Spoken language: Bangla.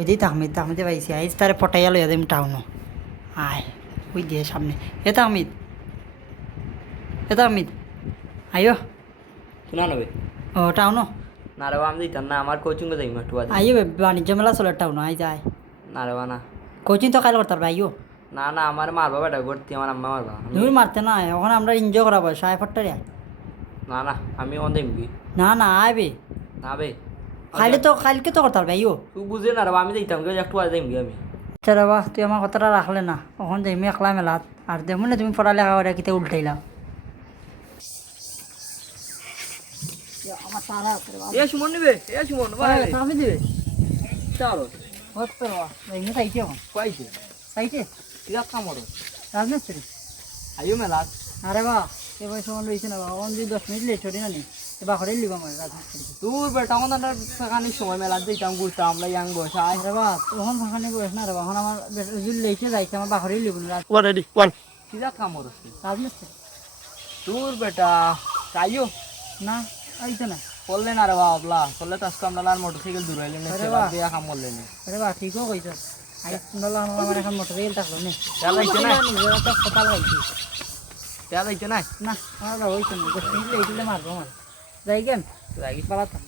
ওই দিই তাহমিদে পাইছি আইস তারে পটাইয়া লইয়া দিম টাউনও আয় ওই দিয়ে সামনে এ তাহমিদ আইও শোনা নেবে ও টাউনও না রে আমি দিতাম না আমার কোচিংয়ে যাই একটু আজ আইও বাণিজ্য মেলা চলে টাউনও আই যায় না রে না কোচিং তো কাল করতার আইও না না আমার মারবা বেটা ভর্তি আমার আম্মা মারবা তুমি মারতে না ওখানে আমরা এনজয় করা বয়স আয় ফট্টারিয়া না না আমি অন দিম কি না আইবে না বে কালকে তো করতার আইও তুই বুঝে না রে আমি দিতাম কি একটু আজ যাইম কি আমি আচ্ছা বাবা তুই আমার কথাটা রাখলে না ওখান যাইমি একলা মেলাত আর দেখুন না তুমি পড়ালেখা করে কিতে উল্টাইলাম আমার তারা এ সুমন নিবে এ সুমন আমি দিবে চলো হচ্ছে এমনি চাইছে এখন পাইছে চাইছে কিরা কামড় রাজমিস্ত্রি আইও মেলা আরে বা এ বয়স সমান রয়েছে না বাবা যদি 10 মিনিট লেট ছড়ি না নি বা করে লিব আমার রাজমিস্ত্রি তোর বেটা আমার সেখানে সময় মেলা দিতাম ঘুরতাম আমরা ইয়াং বয়স আরে বা তখন ভাখানে বয়স না রে বা এখন আমার যদি লেটে যাইছে আমার বাহরে লিব না ওয়ান রেডি ওয়ান কিরা কামড় রাজমিস্ত্রি তোর বেটা তাইও না আইতো না করলে না রে বাবলা করলে তো আজকে আমরা আর মোটরসাইকেল দূর হইলেন না সেবা দিয়া কাম করলেন আরে বা ঠিকও কইছ আই শুনলাম আমার এখন মোটরসাইকেল থাকলো না চালাইছে না নিজেরা তো সকাল হইছে চালাইছে না না আমার হইছে না 10 মিনিট লেট হলে মারবো আমার যাই কেন রাগি পালাতাম